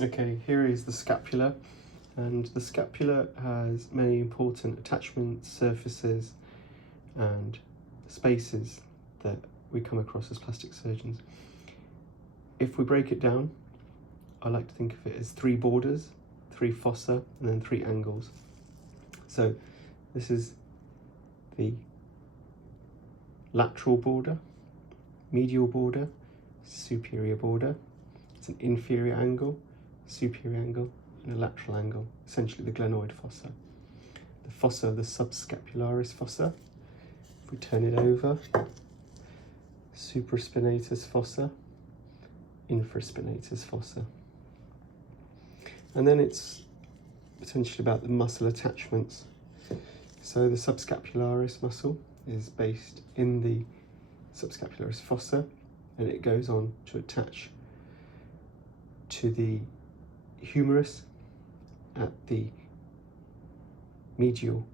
Okay, here is the scapula, and the scapula has many important attachment surfaces and spaces that we come across as plastic surgeons. If we break it down, I like to think of it as 3 borders, 3 fossa, and then 3 angles. So this is the lateral border, medial border, superior border. It's an inferior angle, superior angle, and a lateral angle, essentially the glenoid fossa. The fossa of the subscapularis fossa. If we turn it over, supraspinatus fossa, infraspinatus fossa. And then it's potentially about the muscle attachments. So the subscapularis muscle is based in the subscapularis fossa, and it goes on to attach to the humerus at the medial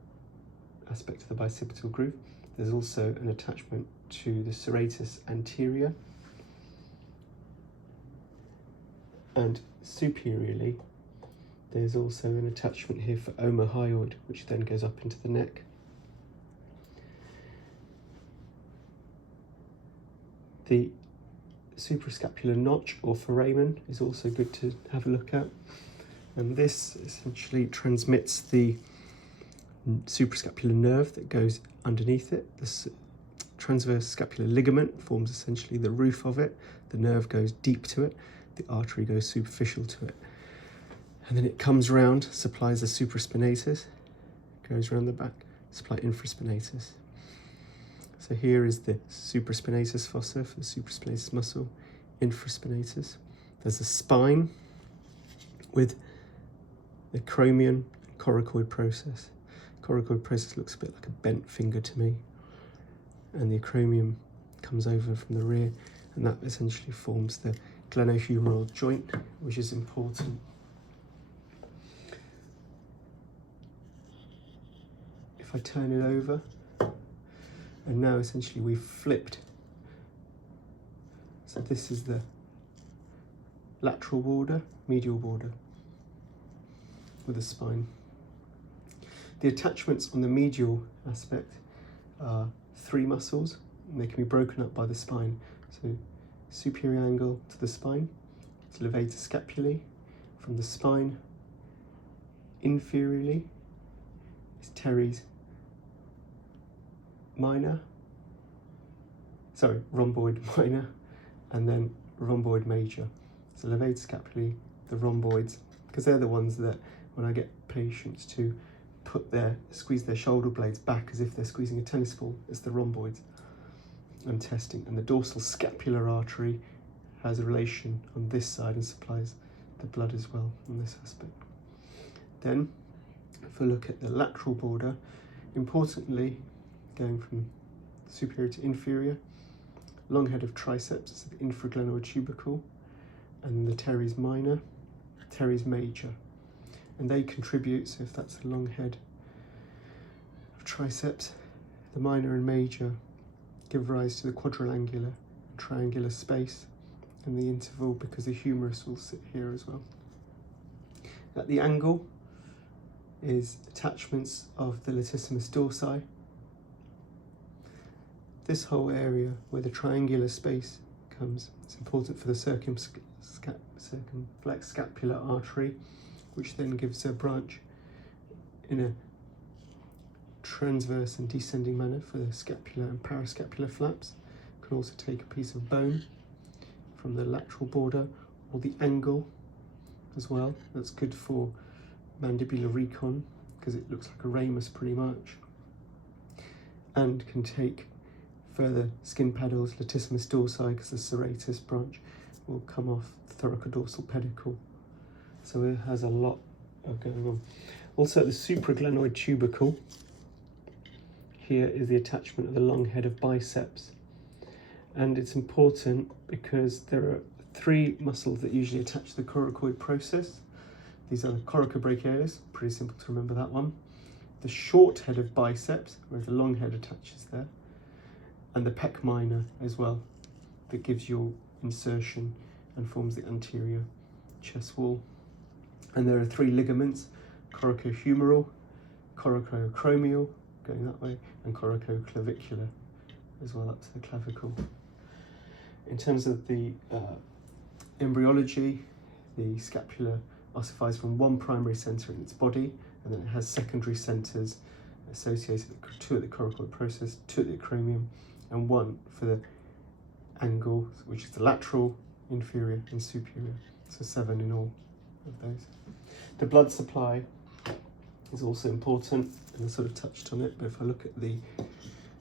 aspect of the bicipital groove. There's also an attachment to the serratus anterior, and superiorly there's also an attachment here for omohyoid, which then goes up into the neck. The suprascapular notch or foramen is also good to have a look at, and this essentially transmits the suprascapular nerve that goes underneath it. This transverse scapular ligament forms essentially the roof of it. The nerve goes deep to it, the artery goes superficial to it, and then it comes round, supplies the supraspinatus, goes around the back, supply infraspinatus. So here is the supraspinatus fossa for the supraspinatus muscle, infraspinatus. There's a spine with the acromion and coracoid process. Coracoid process looks a bit like a bent finger to me, and the acromion comes over from the rear, and that essentially forms the glenohumeral joint, which is important. If I turn it over, and now essentially we've flipped. So this is the lateral border, medial border with a spine. The attachments on the medial aspect are 3 muscles, and they can be broken up by the spine. So superior angle to the spine, it's levator scapulae. From the spine, inferiorly, is teres minor, rhomboid minor, and then rhomboid major. So levator scapulae, the rhomboids, because they're the ones that when I get patients to squeeze their shoulder blades back as if they're squeezing a tennis ball, it's the rhomboids I'm testing. And the dorsal scapular artery has a relation on this side and supplies the blood as well on this aspect. Then, if we look at the lateral border, importantly, going from superior to inferior, long head of triceps, so the infraglenoid tubercle, and the teres minor, teres major. And they contribute, so if that's a long head of triceps, the minor and major give rise to the quadriangular and triangular space, and the interval, because the humerus will sit here as well. At the angle is attachments of the latissimus dorsi. This whole area where the triangular space comes, it's important for the circumflex scapular artery, which then gives a branch in a transverse and descending manner for the scapular and parascapular flaps. You can also take a piece of bone from the lateral border or the angle as well. That's good for mandibular recon because it looks like a ramus pretty much, and can take further skin paddles, latissimus dorsi, because the serratus branch will come off the thoracodorsal pedicle. So it has a lot of going on. Also, the supraglenoid tubercle, here is the attachment of the long head of biceps. And it's important because there are 3 muscles that usually attach to the coracoid process. These are the coracobrachialis, pretty simple to remember that one. The short head of biceps, where the long head attaches there. And the pec minor as well, that gives your insertion and forms the anterior chest wall. And there are 3 ligaments: coracohumeral, coracoacromial, going that way, and coracoclavicular as well up to the clavicle. In terms of the embryology, the scapula ossifies from one primary centre in its body, and then it has secondary centres associated, 2 at the coracoid process, 2 at the acromion, and 1 for the angle, which is the lateral, inferior and superior. So 7 in all of those. The blood supply is also important, and I sort of touched on it, but if I look at the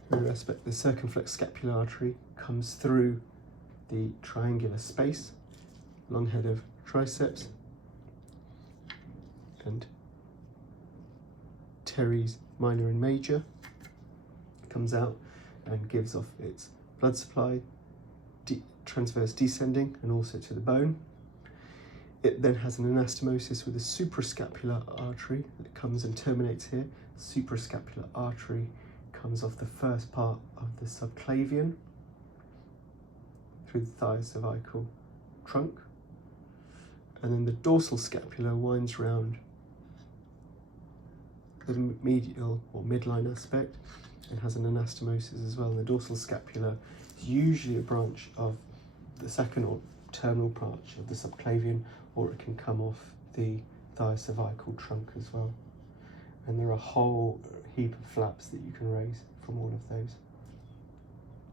rear aspect, the circumflex scapular artery comes through the triangular space, long head of triceps, and teres minor and major, comes out and gives off its blood supply, transverse descending and also to the bone. It then has an anastomosis with a suprascapular artery that comes and terminates here. Suprascapular artery comes off the first part of the subclavian through the thiocervical trunk, and then the dorsal scapula winds round the medial or midline aspect and has an anastomosis as well. And the dorsal scapula is usually a branch of the second or terminal branch of the subclavian, or it can come off the thiocervical trunk as well. And there are a whole heap of flaps that you can raise from all of those.